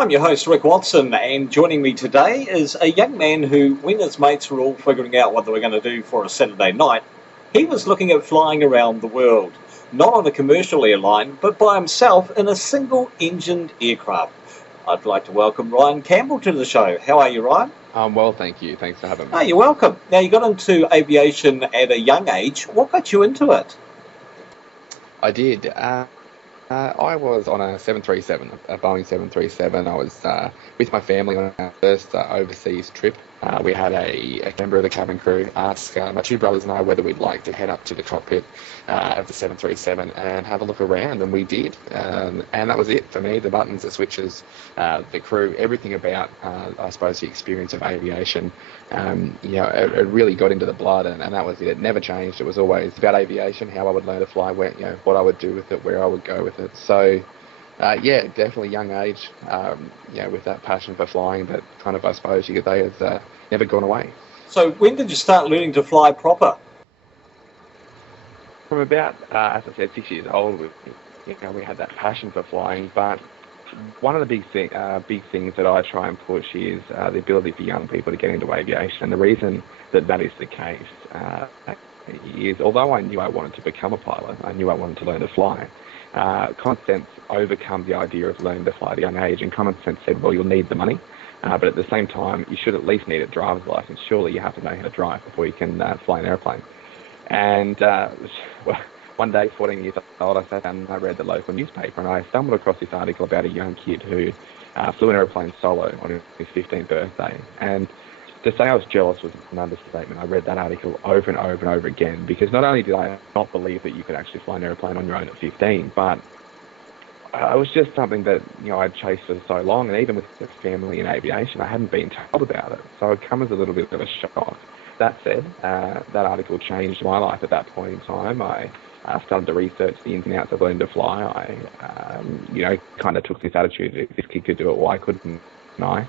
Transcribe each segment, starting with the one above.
I'm your host, Rick Watson, and joining me today is a young man who, when his mates were all figuring out what they were going to do for a Saturday night, he was looking at flying around the world, not on a commercial airline, but by himself in a single-engined aircraft. I'd like to welcome Ryan Campbell to the show. How are you, Ryan? Well, thank you. Thanks for having me. Oh, you're welcome. Now, you got into aviation at a young age. What got you into it? I did. I was on a 737, a Boeing 737. I was with my family on our first overseas trip. We had a member of the cabin crew ask my two brothers and I whether we'd like to head up to the cockpit of the 737 and have a look around, and we did. And that was it for me. The buttons, the switches, the crew, everything about, I suppose, the experience of aviation. It really got into the blood, and that was it. It never changed. It was always about aviation, how I would learn to fly, what I would do with it, where I would go with it. So, definitely young age, with that passion for flying that kind of, I suppose you could say, has never gone away. So when did you start learning to fly proper? From about, as I said, 6 years old, we had that passion for flying, but one of the big things that I try and push is the ability for young people to get into aviation. And the reason that is the case is, although I knew I wanted to become a pilot, I knew I wanted to learn to fly. Common sense overcome the idea of learning to fly at a young age, and common sense said, well, you'll need the money, but at the same time, you should at least need a driver's license. Surely you have to know how to drive before you can fly an airplane. And one day, 14 years old, I sat down and I read the local newspaper, and I stumbled across this article about a young kid who flew an airplane solo on his 15th birthday. And to say I was jealous was an understatement. I read that article over and over and over again, because not only did I not believe that you could actually fly an airplane on your own at 15, but it was just something that I'd chased for so long, and even with the family in aviation, I hadn't been told about it. So it come as a little bit of a shock. That said, that article changed my life at that point in time. I started to research the ins and outs of learning to fly. I, kind of took this attitude: if this kid could do it, why couldn't I?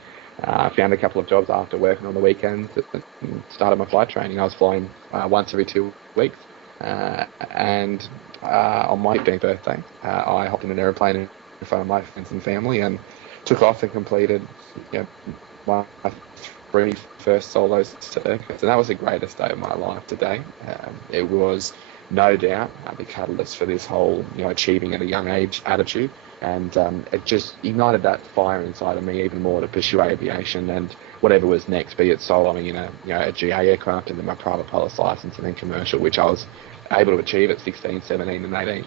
Found a couple of jobs after working on the weekends and started my flight training. I was flying once every 2 weeks. And on my 15th birthday, I hopped in an aeroplane in front of my friends and family and took off and completed my 3 first solo circuits. And that was the greatest day of my life today. It was no doubt the catalyst for this whole achieving at a young age attitude. And it just ignited that fire inside of me even more to pursue aviation and whatever was next, be it soloing in a GA aircraft, and then my private pilot's license, and then commercial, which I was able to achieve at 16, 17 and 18.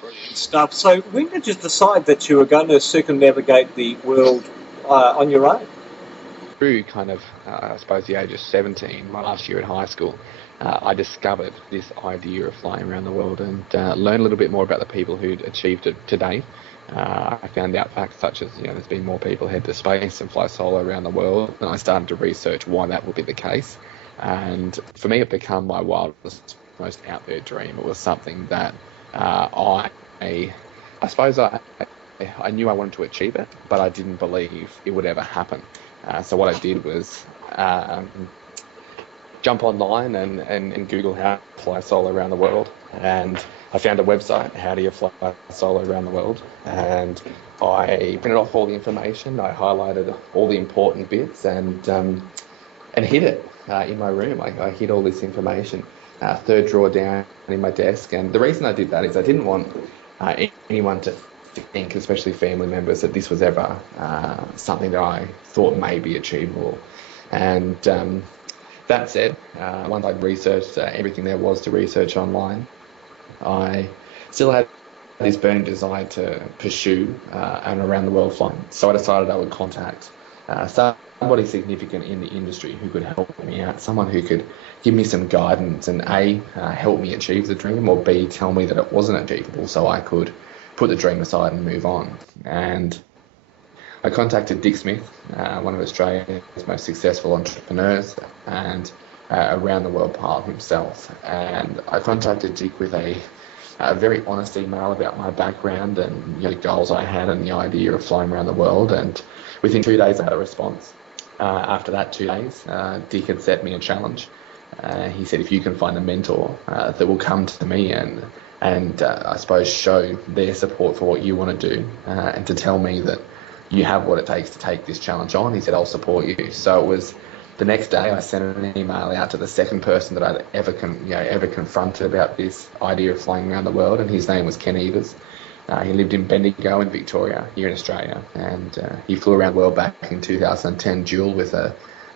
Brilliant stuff. So when did you decide that you were going to circumnavigate the world on your own? Through kind of, I suppose, the age of 17, my last year at high school, I discovered this idea of flying around the world and learned a little bit more about the people who'd achieved it to date. I found out facts such as, there's been more people head to space and fly solo around the world, and I started to research why that would be the case. And for me, it became my wildest, most out there dream. It was something that I suppose I knew I wanted to achieve it, but I didn't believe it would ever happen. So what I did was jump online and Google how to fly solo around the world, and I found a website, How Do You Fly Solo Around the World, and I printed off all the information. I highlighted all the important bits and hid it in my room. I hid all this information, third drawer down in my desk. And the reason I did that is I didn't want anyone to think, especially family members, that this was ever something that I thought may be achievable. And that said, once I'd researched everything there was to research online, I still had this burning desire to pursue an around-the-world flight. So I decided I would contact somebody significant in the industry who could help me out, someone who could give me some guidance and help me achieve the dream, or B, tell me that it wasn't achievable so I could put the dream aside and move on. And I contacted Dick Smith, one of Australia's most successful entrepreneurs and around the world pilot himself. And I contacted Dick with a very honest email about my background and goals I had and the idea of flying around the world. And within 2 days, I had a response. After that 2 days, Dick had set me a challenge. He said, if you can find a mentor that will come to me and I suppose show their support for what you want to do, and to tell me that you have what it takes to take this challenge on. He said, I'll support you. So it was the next day I sent an email out to the second person that I'd ever confronted about this idea of flying around the world, and his name was Ken Evers. He lived in Bendigo in Victoria, here in Australia, and he flew around the world back in 2010 dual with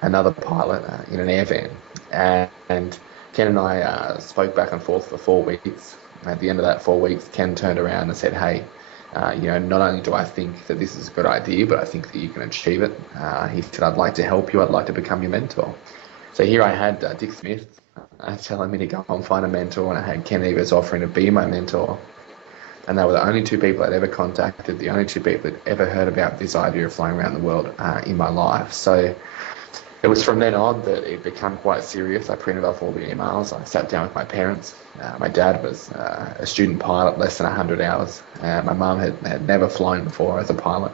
another pilot in an air van. And Ken and I spoke back and forth for 4 weeks. At the end of that 4 weeks, Ken turned around and said, hey, not only do I think that this is a good idea, but I think that you can achieve it. He said, I'd like to help you. I'd like to become your mentor. So here I had Dick Smith telling me to go and find a mentor, and I had Ken Evers offering to be my mentor. And they were the only two people I'd ever contacted, the only two people that ever heard about this idea of flying around the world in my life. So it was from then on that it became quite serious. I printed off all the emails. I sat down with my parents. My dad was a student pilot, less than 100 hours. My mum had never flown before as a pilot.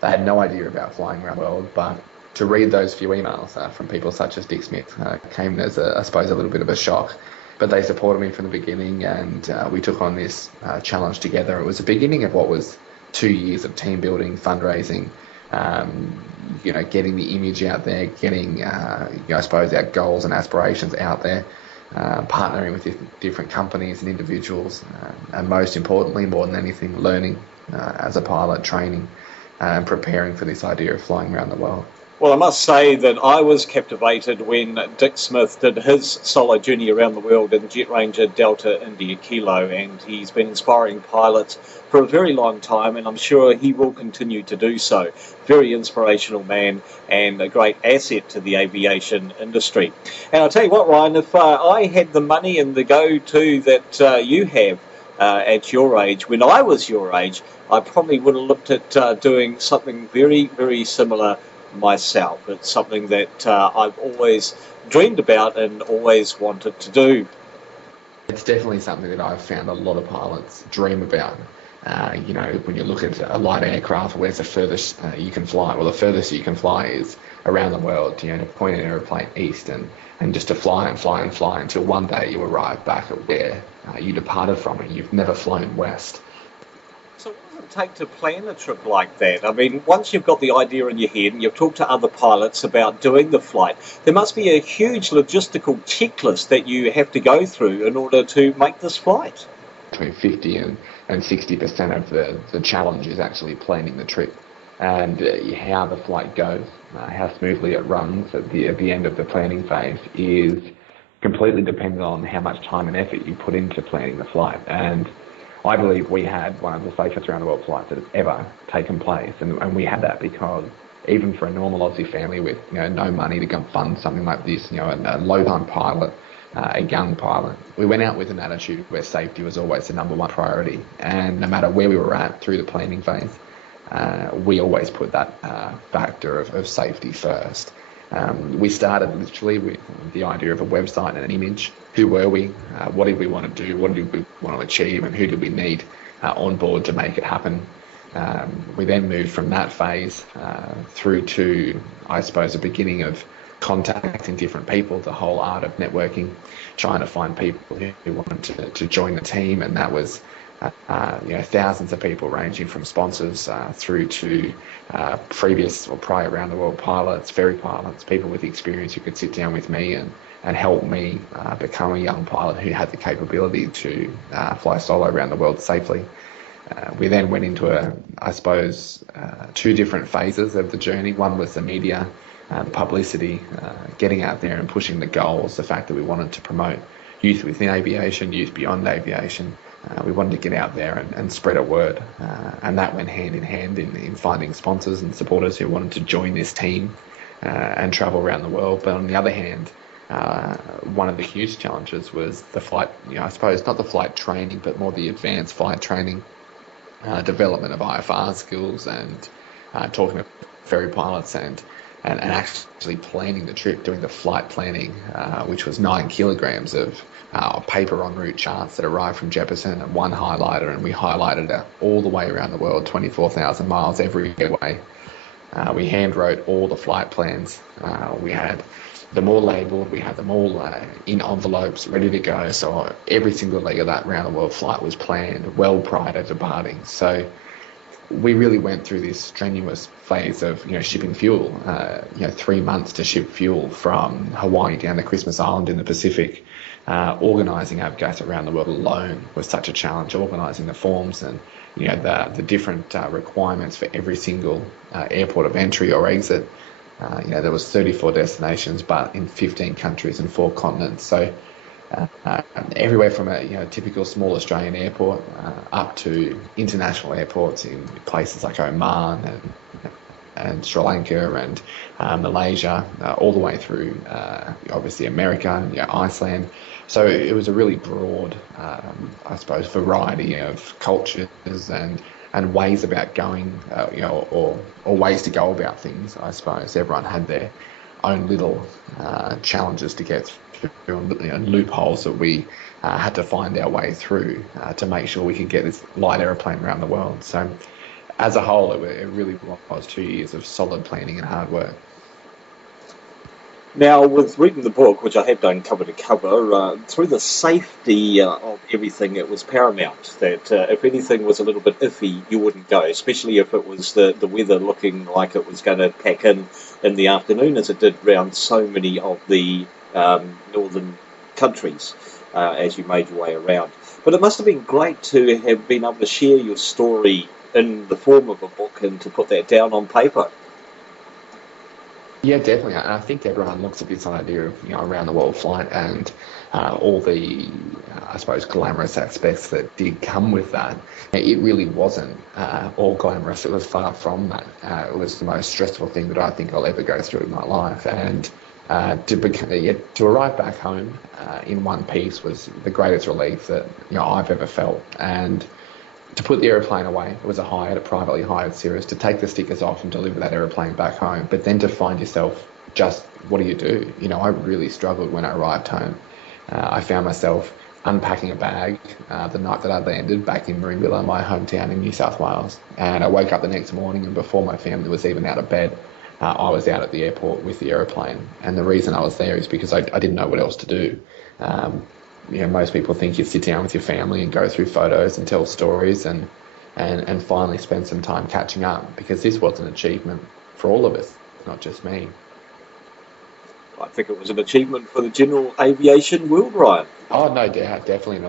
They had no idea about flying around the world, but to read those few emails from people such as Dick Smith came as, I suppose, a little bit of a shock. But they supported me from the beginning, and we took on this challenge together. It was the beginning of what was 2 years of team building, fundraising, getting the image out there, getting, I suppose, our goals and aspirations out there, partnering with different companies and individuals, and most importantly, more than anything, learning as a pilot, training, and preparing for this idea of flying around the world. Well, I must say that I was captivated when Dick Smith did his solo journey around the world in Jet Ranger Delta India Kilo, and he's been inspiring pilots for a very long time, and I'm sure he will continue to do so. Very inspirational man and a great asset to the aviation industry. And I'll tell you what, Ryan, if I had the money and the go-to that you have at your age, when I was your age, I probably would have looked at doing something very, very similar myself. It's something that I've always dreamed about and always wanted to do. It's definitely something that I've found a lot of pilots dream about. When you look at a light aircraft, where's the furthest you can fly? Well, the furthest you can fly is around the world, to point an aeroplane east and just to fly and fly and fly until one day you arrive back at where you departed from and you've never flown west. So what does it take to plan a trip like that? I mean, once you've got the idea in your head and you've talked to other pilots about doing the flight, there must be a huge logistical checklist that you have to go through in order to make this flight. Between 50 and 60% of the challenge is actually planning the trip and how the flight goes, how smoothly it runs at the end of the planning phase is completely dependent on how much time and effort you put into planning the flight. And I believe we had one of the safest around the world flights that has ever taken place, and we had that because even for a normal Aussie family with no money to go fund something like this, a low-time pilot, a young pilot, we went out with an attitude where safety was always the number one priority, and no matter where we were at through the planning phase, we always put that factor of safety first. We started literally with the idea of a website and an image. Who were we? What did we want to do? What did we want to achieve? And who did we need on board to make it happen? We then moved from that phase through to, I suppose, the beginning of contacting different people, the whole art of networking, trying to find people who wanted to join the team. And that was thousands of people ranging from sponsors through to previous or prior around the world pilots, ferry pilots, people with experience who could sit down with me and help me become a young pilot who had the capability to fly solo around the world safely. We then went into two different phases of the journey. One was the media, publicity, getting out there and pushing the goals, the fact that we wanted to promote youth within aviation, youth beyond aviation. We wanted to get out there and spread a word, and that went hand in hand in finding sponsors and supporters who wanted to join this team and travel around the world. But on the other hand, one of the huge challenges was the flight, I suppose not the flight training, but more the advanced flight training, development of IFR skills and talking to ferry pilots and actually planning the trip, doing the flight planning, which was 9 kilograms of paper en route charts that arrived from Jefferson and one highlighter, and we highlighted it all the way around the world, 24,000 miles every way. We hand wrote all the flight plans. We had them all labelled, we had them all in envelopes ready to go. So every single leg of that round the world flight was planned well prior to departing. So we really went through this strenuous phase of, shipping fuel. 3 months to ship fuel from Hawaii down to Christmas Island in the Pacific. Organising Avgas around the world alone was such a challenge. Organising the forms and the different requirements for every single airport of entry or exit. There was 34 destinations, but in 15 countries and 4 continents. So everywhere from a typical small Australian airport up to international airports in places like Oman and Sri Lanka and Malaysia, all the way through obviously America, Iceland. So it was a really broad, I suppose, variety of cultures and ways about going, or ways to go about things. I suppose everyone had their own little challenges to get through, and loopholes that we had to find our way through to make sure we could get this light aeroplane around the world. So as a whole, it really was 2 years of solid planning and hard work. Now, with reading the book, which I have done cover to cover, through the safety of everything, it was paramount that if anything was a little bit iffy, you wouldn't go, especially if it was the weather looking like it was going to pack in the afternoon, as it did around so many of the northern countries as you made your way around. But it must have been great to have been able to share your story in the form of a book and to put that down on paper. Yeah, definitely. I think everyone looks at this idea of around the world flight and all the, I suppose, glamorous aspects that did come with that. It really wasn't all glamorous. It was far from that. It was the most stressful thing that I think I'll ever go through in my life. And to arrive back home in one piece was the greatest relief that I've ever felt. And to put the aeroplane away, it was a privately hired Cirrus, to take the stickers off and deliver that aeroplane back home. But then to find yourself just, what do you do? I really struggled when I arrived home. I found myself unpacking a bag the night that I landed back in Merimbula, my hometown in New South Wales. And I woke up the next morning, and before my family was even out of bed, I was out at the airport with the aeroplane. And the reason I was there is because I didn't know what else to do. Most people think you sit down with your family and go through photos and tell stories and finally spend some time catching up, because this was an achievement for all of us, not just me. I think it was an achievement for the general aviation world, Ryan. Oh, no doubt, definitely. And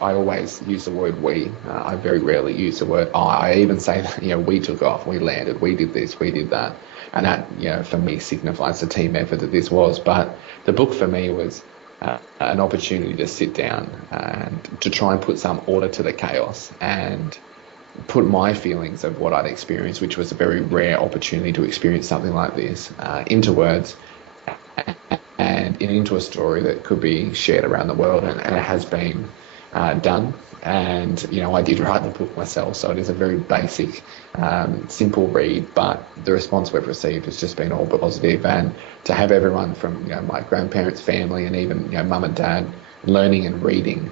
I always use the word we. I very rarely use the word I. I even say that, we took off, we landed, we did this, we did that. And that, for me, signifies the team effort that this was. But the book for me was an opportunity to sit down and to try and put some order to the chaos and put my feelings of what I'd experienced, which was a very rare opportunity to experience something like this, into words and into a story that could be shared around the world, and it has been done. And I did write the book myself, so it is a very basic, simple read, but the response we've received has just been all positive. And to have everyone from my grandparents' family and even mum and dad learning and reading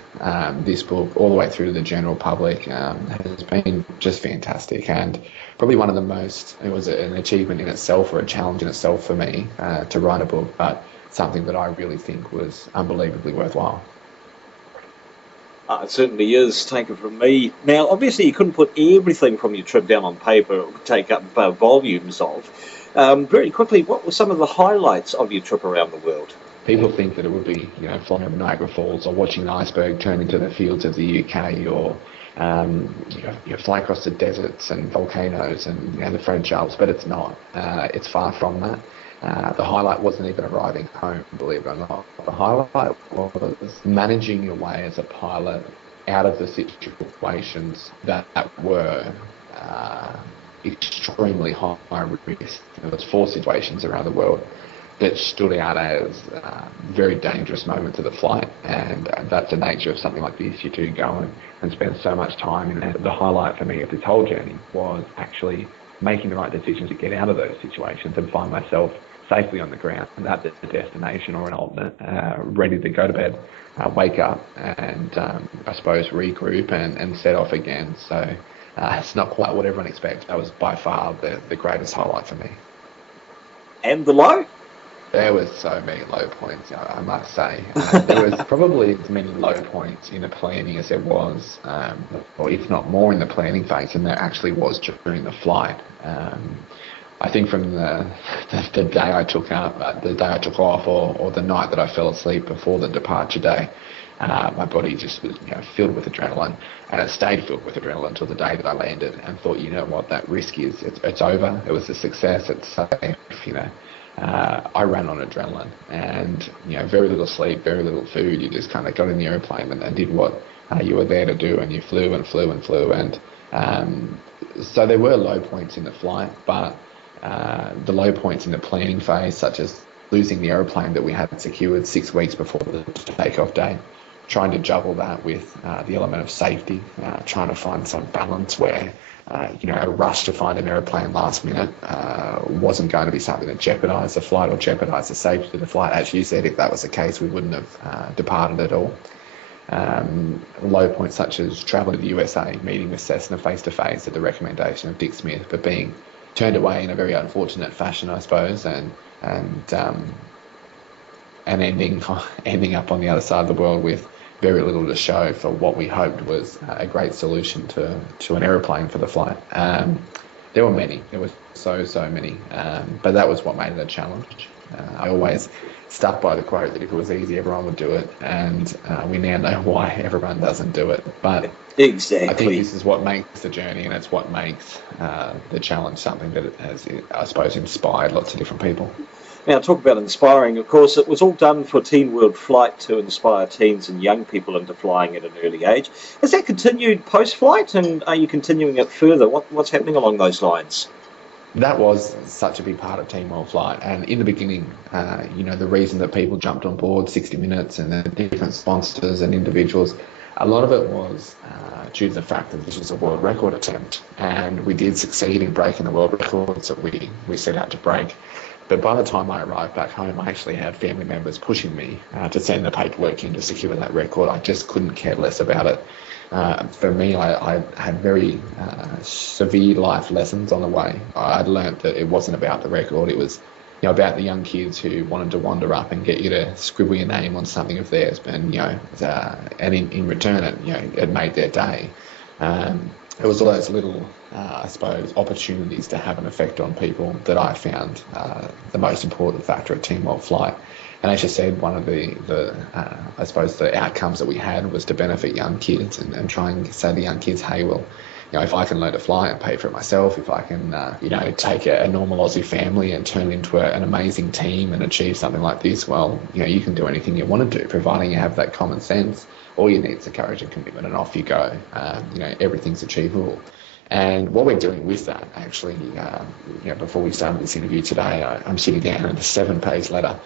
this book all the way through to the general public has been just fantastic, and probably one of the most, it was an achievement in itself, or a challenge in itself for me to write a book, but something that I really think was unbelievably worthwhile. It certainly is, taken from me. Now, obviously, you couldn't put everything from your trip down on paper. It would take up volumes of. Very quickly, what were some of the highlights of your trip around the world? People think that it would be, flying over Niagara Falls or watching an iceberg turn into the fields of the UK, or fly across the deserts and volcanoes and the French Alps, but it's not. It's far from that. The highlight wasn't even arriving home, believe it or not. The highlight was managing your way as a pilot out of the situations that were extremely high risk. There was 4 situations around the world that stood out as very dangerous moments of the flight, and that's the nature of something like this. You do go and spend so much time in there. The highlight for me of this whole journey was actually making the right decisions to get out of those situations and find myself safely on the ground at the destination or an alternate, ready to go to bed, wake up and I suppose regroup and set off again. So it's not quite what everyone expects. That was by far the greatest highlight for me. And the low? There was so many low points, I must say. There was probably as many low points in the planning as there was, or if not more in the planning phase than there actually was during the flight. I think from the day I took up, the day I took off, or the night that I fell asleep before the departure day, my body just was filled with adrenaline, and it stayed filled with adrenaline until the day that I landed, and thought, you know what, that risk it's over. It was a success. It's safe. I ran on adrenaline, and very little sleep, very little food. You just kind of got in the airplane and did what you were there to do, and you flew and flew and flew. And so there were low points in the flight, but the low points in the planning phase, such as losing the aeroplane that we had secured 6 weeks before the takeoff day, trying to juggle that with the element of safety, trying to find some balance where a rush to find an aeroplane last minute wasn't going to be something that jeopardised the flight or jeopardised the safety of the flight. As you said, if that was the case, we wouldn't have departed at all. Low points such as travelling to the USA, meeting with Cessna face-to-face at the recommendation of Dick Smith, but being turned away in a very unfortunate fashion, I suppose, and ending up on the other side of the world with very little to show for what we hoped was a great solution to an aeroplane for the flight. There were many. There were so many. But that was what made it a challenge. I always stuck by the quote that if it was easy, everyone would do it. And we now know why everyone doesn't do it. But exactly. I think this is what makes the journey, and it's what makes the challenge something that has, I suppose, inspired lots of different people. Now, talk about inspiring. Of course, it was all done for Teen World Flight to inspire teens and young people into flying at an early age. Has that continued post-flight, and are you continuing it further? What's happening along those lines? That was such a big part of Teen World Flight, and in the beginning, the reason that people jumped on board 60 Minutes and the different sponsors and individuals, a lot of it was due to the fact that this was a world record attempt, and we did succeed in breaking the world records that we set out to break. But by the time I arrived back home, I actually had family members pushing me to send the paperwork in to secure that record. I just couldn't care less about it. For me, I had very severe life lessons on the way. I'd learnt that it wasn't about the record. It was about the young kids who wanted to wander up and get you to scribble your name on something of theirs. And, and in return, it made their day. It was all those little, I suppose, opportunities to have an effect on people that I found the most important factor at Teen World Flight. And as you said, one of the I suppose, the outcomes that we had was to benefit young kids and try and say to young kids, hey, well, if I can learn to fly and pay for it myself, if I can, take a normal Aussie family and turn it into an amazing team and achieve something like this, well, you can do anything you want to do, providing you have that common sense. All you need is the courage and commitment, and off you go. Everything's achievable. And what we're doing with that, actually, before we started this interview today, I'm sitting down at a 7-page letter,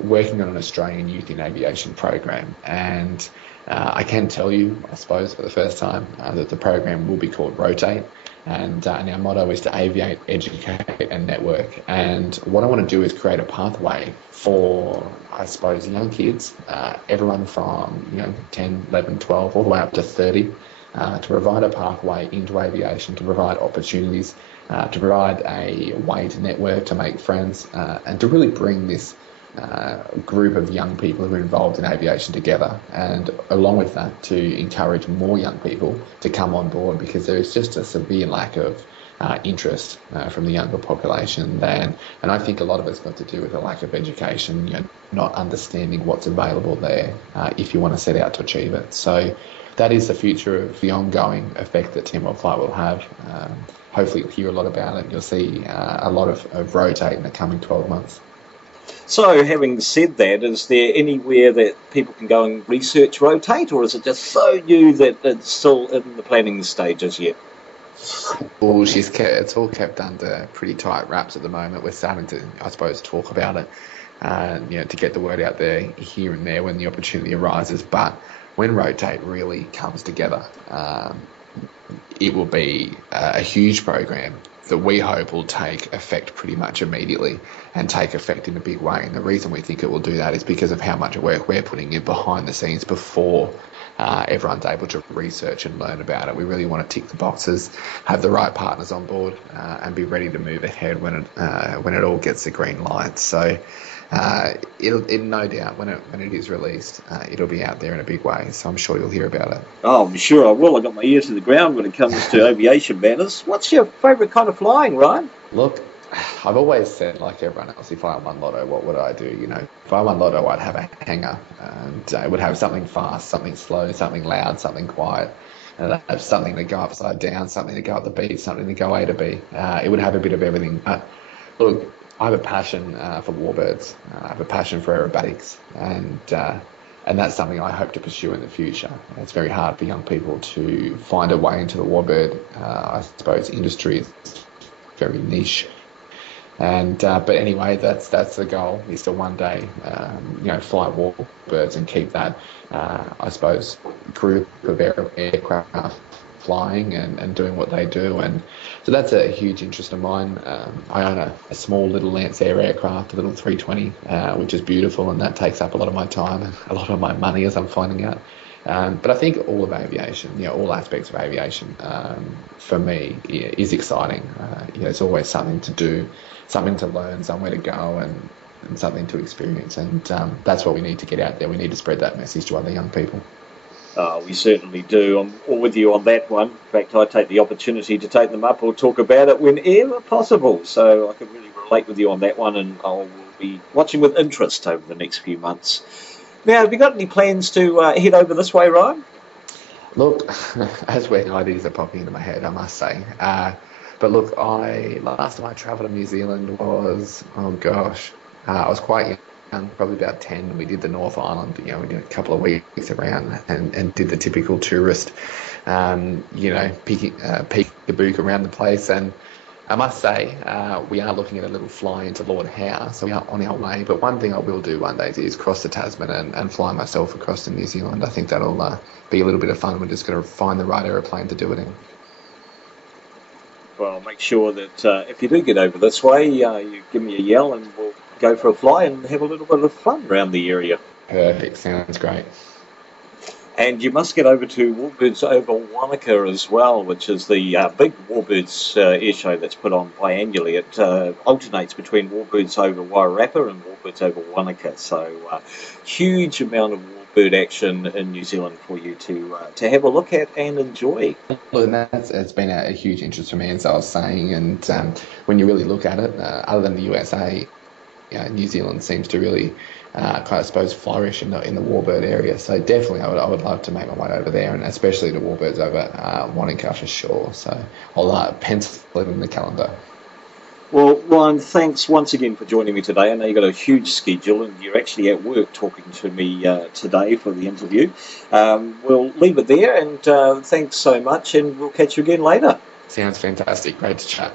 working on an Australian Youth in Aviation program. And I can tell you, I suppose, for the first time, that the program will be called Rotate. And our motto is to aviate, educate and network. And what I want to do is create a pathway for, I suppose, young kids, everyone from 10, 11, 12, all the way up to 30, to provide a pathway into aviation, to provide opportunities, to provide a way to network, to make friends, and to really bring this group of young people who are involved in aviation together, and along with that to encourage more young people to come on board, because there is just a severe lack of interest from the younger population, and I think a lot of it's got to do with a lack of education, not understanding what's available there if you want to set out to achieve it. So that is the future of the ongoing effect that Teen World Flight will have. Hopefully you'll hear a lot about it. You'll see a lot of Rotate in the coming 12 months. So, having said that, is there anywhere that people can go and research Rotate, or is it just so new that it's still in the planning stages yet? Well, it's all kept under pretty tight wraps at the moment. We're starting to, I suppose, talk about it, to get the word out there here and there when the opportunity arises. But when Rotate really comes together, it will be a huge program that we hope will take effect pretty much immediately and take effect in a big way. And the reason we think it will do that is because of how much work we're putting in behind the scenes before everyone's able to research and learn about it. We really want to tick the boxes, have the right partners on board, and be ready to move ahead when it all gets the green light. So it'll no doubt when it is released, it'll be out there in a big way. So I'm sure you'll hear about it. Oh, I'm sure I will. I've got my ear to the ground when it comes to aviation matters. What's your favourite kind of flying, Ryan? Look, I've always said, like everyone else, if I won lotto, what would I do? You know, if I won lotto, I'd have a hangar, and it would have something fast, something slow, something loud, something quiet. And I'd have something to go upside down, something to go up the B, something to go A to B. It would have a bit of everything. But look, I have a passion for warbirds. I have a passion for aerobatics, and that's something I hope to pursue in the future. It's very hard for young people to find a way into the warbird, I suppose, industry is very niche. And but anyway, that's the goal, is to one day, fly warbirds and keep that, I suppose, group of aircraft flying and doing what they do. And so that's a huge interest of mine. I own a small little Lance Air aircraft, a little 320, which is beautiful, and that takes up a lot of my time and a lot of my money, as I'm finding out. But I think all of aviation, all aspects of aviation, for me, is exciting. It's always something to do, something to learn, somewhere to go, and something to experience. And that's what we need to get out there. We need to spread that message to other young people. We certainly do. I'm all with you on that one. In fact, I take the opportunity to take them up or talk about it whenever possible. So I can really relate with you on that one, and I will be watching with interest over the next few months. Now, have you got any plans to head over this way, Ryan? Look, as when ideas are popping into my head, I must say. But look, last time I travelled to New Zealand was, I was quite young, probably about 10. We did the North Island, we did a couple of weeks around and did the typical tourist, peek-a-book around the place. And I must say, we are looking at a little fly into Lord Howe, so we are on our way. But one thing I will do one day is cross the Tasman and fly myself across to New Zealand. I think that'll be a little bit of fun. We're just going to find the right aeroplane to do it in. Well, make sure that if you do get over this way, you give me a yell and we'll go for a fly and have a little bit of fun around the area. Perfect. Sounds great. And you must get over to Warbirds over Wanaka as well, which is the big Warbirds air show that's put on biannually. It alternates between Warbirds over Wairarapa and Warbirds over Wanaka. So huge amount of warbird action in New Zealand for you to have a look at and enjoy. Well, and it's been a huge interest for me, as I was saying. And when you really look at it, other than the USA, New Zealand seems to really flourish in the warbird area. So definitely I would love to make my way over there, and especially the warbirds over Wanaka for sure. So I'll pencil it in the calendar. Well, Ryan, thanks once again for joining me today. I know you've got a huge schedule and you're actually at work talking to me today for the interview. We'll leave it there, and thanks so much, and we'll catch you again later. Sounds fantastic. Great to chat.